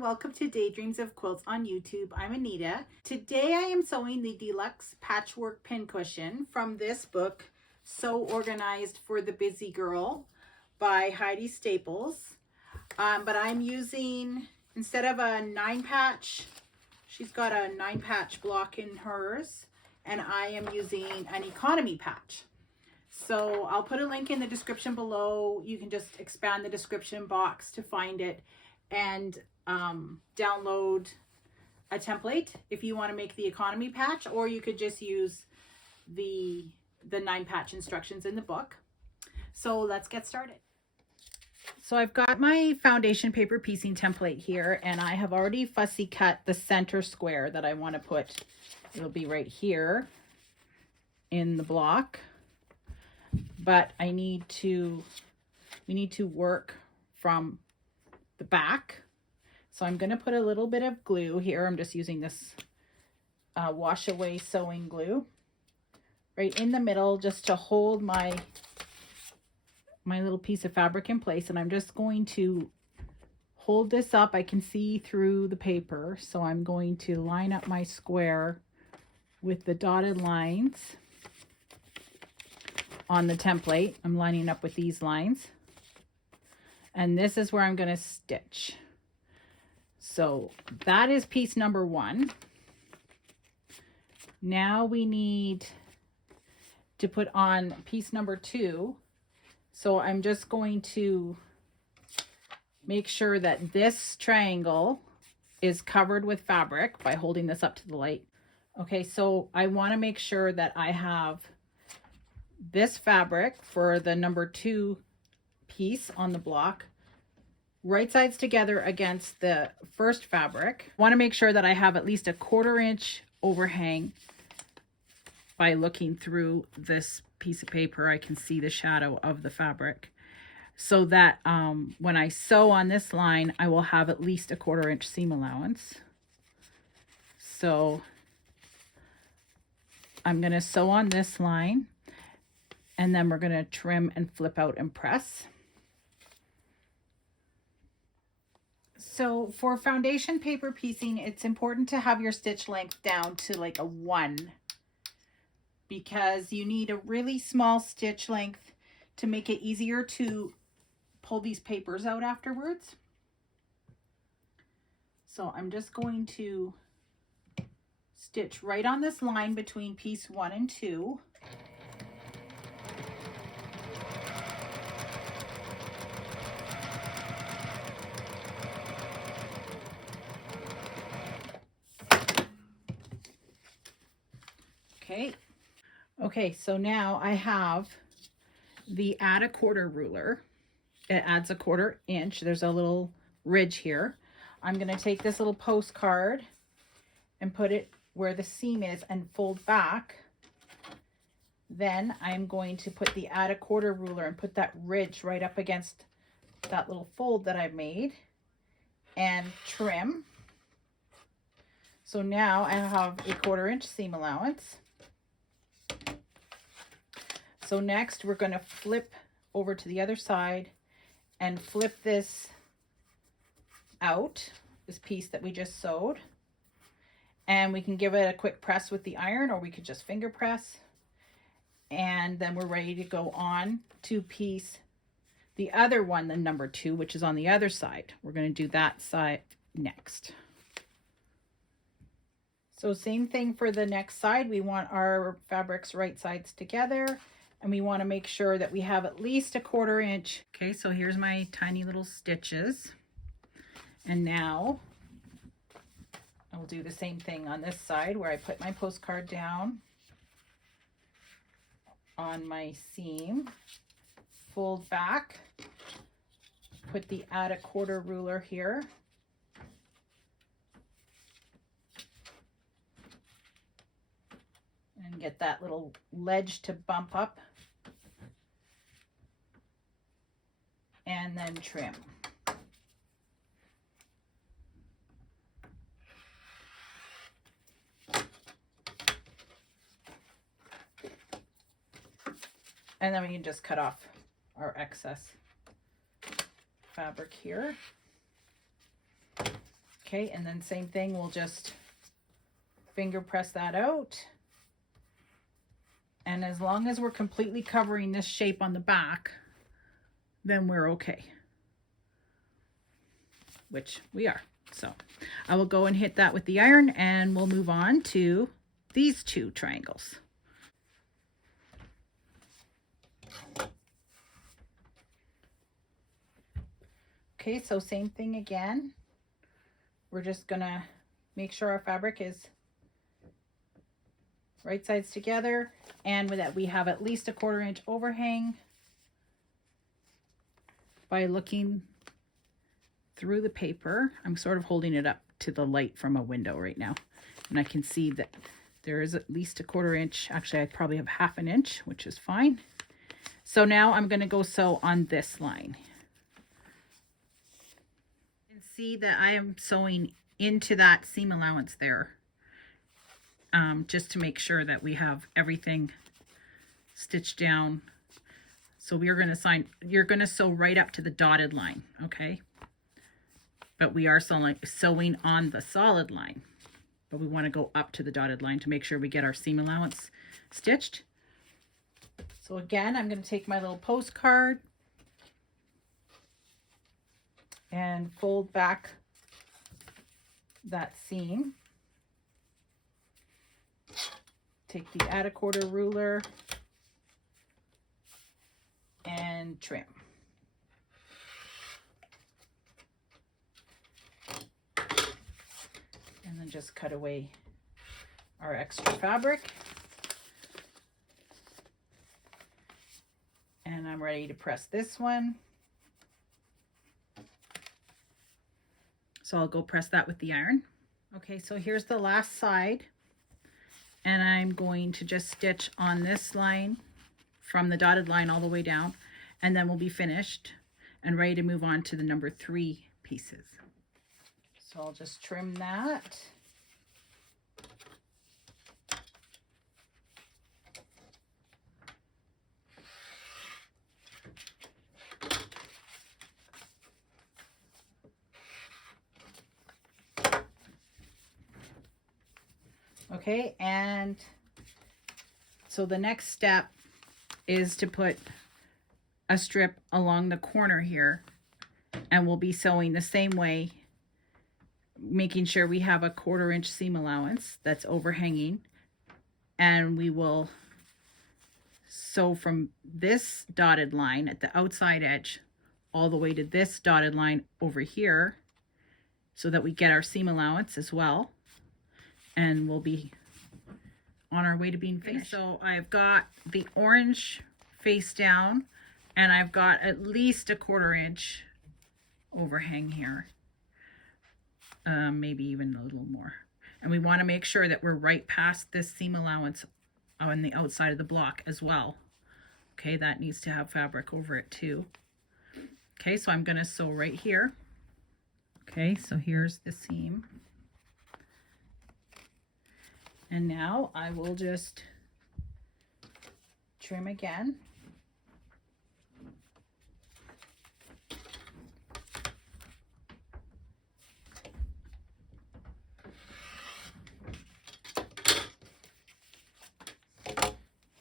welcome to Daydreams of Quilts on YouTube. I'm Anita. Today I am sewing the Deluxe Patchwork Pincushion from this book, So Organized for the Busy Girl by Heidi Staples. But I'm using, instead of a 9-patch, she's got a 9-patch block in hers, and I am using an economy patch. So I'll put a link in the description below. You can just expand the description box to find it and download a template if you want to make the economy patch, or you could just use the 9-patch instructions in the book. So let's get started. So I've got my foundation paper piecing template here, and I have already fussy cut the center square that I want to put. It'll be right here in the block, but we need to work from the back. So I'm going to put a little bit of glue here. I'm just using this wash away sewing glue right in the middle just to hold my little piece of fabric in place. And I'm just going to hold this up. I can see through the paper, so I'm going to line up my square with the dotted lines on the template. I'm lining up with these lines. And this is where I'm going to stitch. So that is piece number 1. Now we need to put on piece number 2. So I'm just going to make sure that this triangle is covered with fabric by holding this up to the light. Okay, so I want to make sure that I have this fabric for the number 2 piece on the block right sides together against the first fabric. I want to make sure that I have at least a 1/4 inch overhang. By looking through this piece of paper, I can see the shadow of the fabric, so that when I sew on this line, I will have at least a 1/4 inch seam allowance. So I'm going to sew on this line, and then we're going to trim and flip out and press. So for foundation paper piecing, it's important to have your stitch length down to like a 1, because you need a really small stitch length to make it easier to pull these papers out afterwards. So I'm just going to stitch right on this line between piece 1 and 2. Okay, so now I have the add a 1/4 ruler. It adds a 1/4 inch. There's a little ridge here. I'm going to take this little postcard and put it where the seam is and fold back. Then I'm going to put the add a 1/4 ruler and put that ridge right up against that little fold that I've made and trim. So now I have a 1/4 inch seam allowance. So next we're going to flip over to the other side and flip this out, this piece that we just sewed. And we can give it a quick press with the iron, or we could just finger press. And then we're ready to go on to piece, the other one, the number 2, which is on the other side. We're going to do that side next. So same thing for the next side. We want our fabrics right sides together, and we want to make sure that we have at least a 1/4 inch. Okay, so here's my tiny little stitches. And now I will do the same thing on this side, where I put my postcard down on my seam, fold back, put the add a 1/4 ruler here, and get that little ledge to bump up, and then trim. And then we can just cut off our excess fabric here. Okay, and then same thing, we'll just finger press that out. And as long as we're completely covering this shape on the back, then we're okay. Which we are. So I will go and hit that with the iron, and we'll move on to these two triangles. Okay, so same thing again. We're just gonna make sure our fabric is right sides together, and with that we have at least a 1/4 inch overhang by looking through the paper. I'm sort of holding it up to the light from a window right now, and I can see that there is at least a 1/4 inch. Actually, I probably have 1/2 inch, which is fine. So now I'm going to go sew on this line. You can see that I am sewing into that seam allowance there, just to make sure that we have everything stitched down. So you're going to sew right up to the dotted line, okay? But we are sewing on the solid line, but we want to go up to the dotted line to make sure we get our seam allowance stitched. So again, I'm going to take my little postcard and fold back that seam. Take the add a 1/4 ruler and trim. And then just cut away our extra fabric. And I'm ready to press this one. So I'll go press that with the iron. Okay, so here's the last side. And I'm going to just stitch on this line from the dotted line all the way down. And then we'll be finished and ready to move on to the number 3 pieces. So I'll just trim that. Okay, and so the next step is to put a strip along the corner here, and we'll be sewing the same way, making sure we have a 1/4 inch seam allowance that's overhanging, and we will sew from this dotted line at the outside edge all the way to this dotted line over here so that we get our seam allowance as well. And we'll be on our way to being finished. So I've got the orange face down, and I've got at least a 1/4 inch overhang here, maybe even a little more. And we want to make sure that we're right past this seam allowance on the outside of the block as well. Okay, that needs to have fabric over it too. Okay, so I'm going to sew right here. Okay, so here's the seam. And now I will just trim again.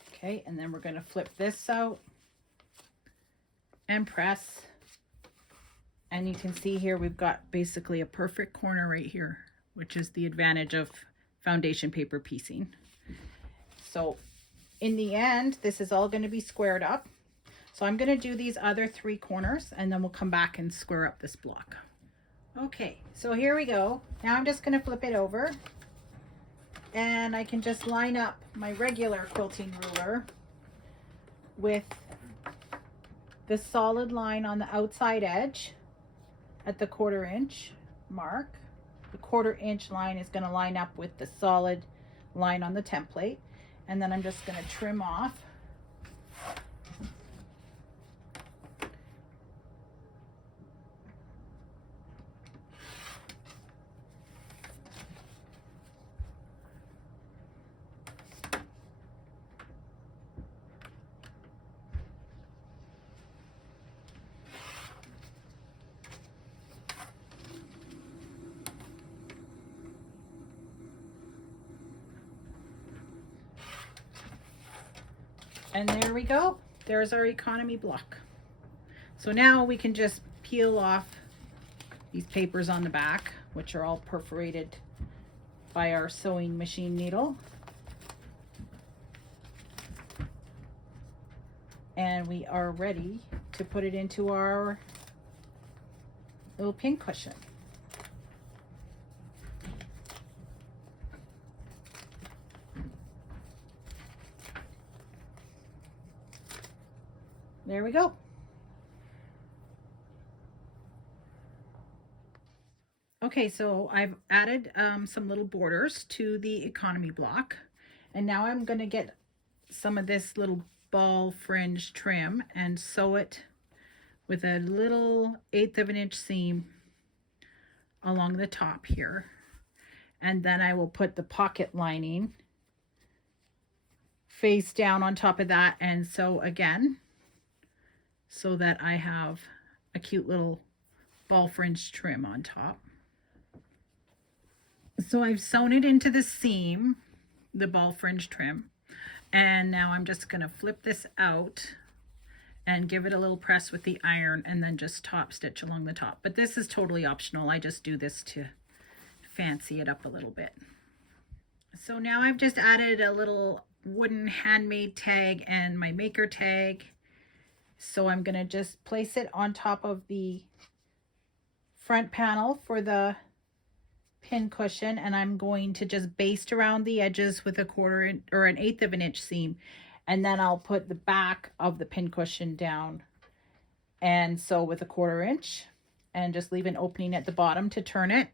Okay, and then we're going to flip this out and press. And you can see here we've got basically a perfect corner right here, which is the advantage of foundation paper piecing. So in the end, this is all going to be squared up. So I'm going to do these other 3 corners, and then we'll come back and square up this block. Okay, so here we go. Now I'm just going to flip it over, and I can just line up my regular quilting ruler with the solid line on the outside edge at the 1/4 inch mark. The 1/4 inch line is going to line up with the solid line on the template, and then I'm just going to trim off. And there we go. There's our economy block. So now we can just peel off these papers on the back, which are all perforated by our sewing machine needle. And we are ready to put it into our little pincushion. There we go. Okay, so I've added some little borders to the economy block, and now I'm going to get some of this little ball fringe trim and sew it with a little 1/8 of an inch seam along the top here. And then I will put the pocket lining face down on top of that and sew again, so that I have a cute little ball fringe trim on top. So I've sewn it into the seam, the ball fringe trim, and now I'm just going to flip this out and give it a little press with the iron and then just top stitch along the top. But this is totally optional. I just do this to fancy it up a little bit. So now I've just added a little wooden handmade tag and my maker tag. So I'm going to just place it on top of the front panel for the pin cushion, and I'm going to just baste around the edges with a 1/4 inch or an 1/8 of an inch seam, and then I'll put the back of the pin cushion down and sew with a 1/4 inch and just leave an opening at the bottom to turn it.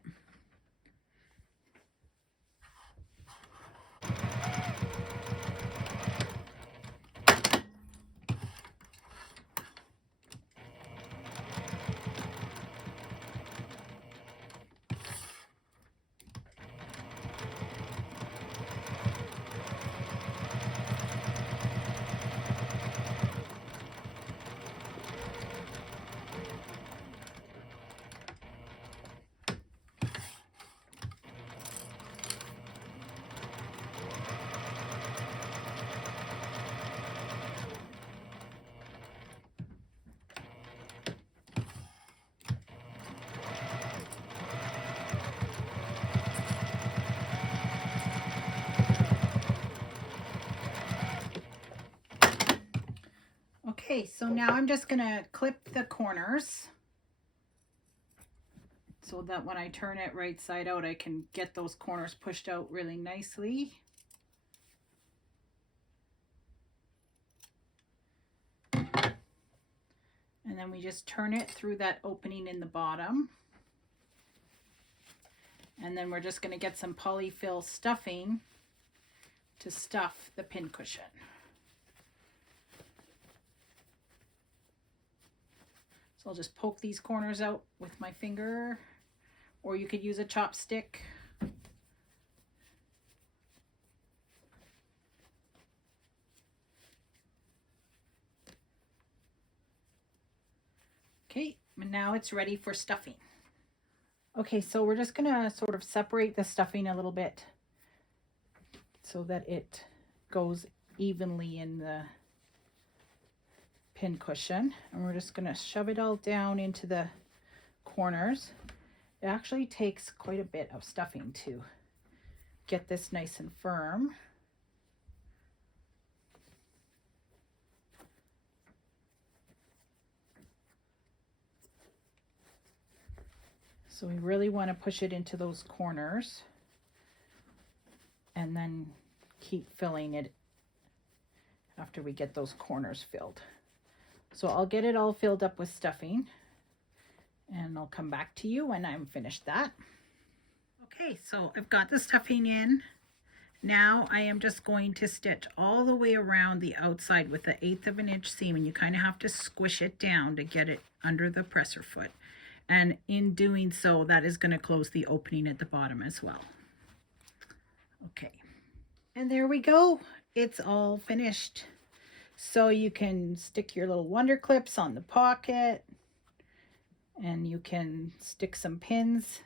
Okay, so now I'm just gonna clip the corners so that when I turn it right side out, I can get those corners pushed out really nicely. And then we just turn it through that opening in the bottom. And then we're just gonna get some polyfill stuffing to stuff the pin cushion. So I'll just poke these corners out with my finger, or you could use a chopstick. Okay, and now it's ready for stuffing. Okay, so we're just gonna sort of separate the stuffing a little bit so that it goes evenly in the pin cushion, and we're just going to shove it all down into the corners. It actually takes quite a bit of stuffing to get this nice and firm. So we really want to push it into those corners and then keep filling it after we get those corners filled. So I'll get it all filled up with stuffing and I'll come back to you when I'm finished that. Okay, so I've got the stuffing in. Now I am just going to stitch all the way around the outside with the 1/8 of an inch seam, and you kind of have to squish it down to get it under the presser foot. And in doing so, that is going to close the opening at the bottom as well. Okay, and there we go. It's all finished. So you can stick your little wonder clips on the pocket, and you can stick some pins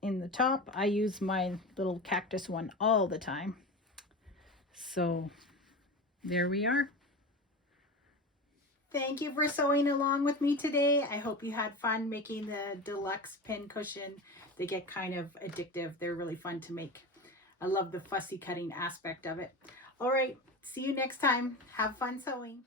in the top. I use my little cactus one all the time. So there we are. Thank you for sewing along with me today. I hope you had fun making the deluxe pincushion. They get kind of addictive. They're really fun to make. I love the fussy cutting aspect of it. All right, see you next time. Have fun sewing.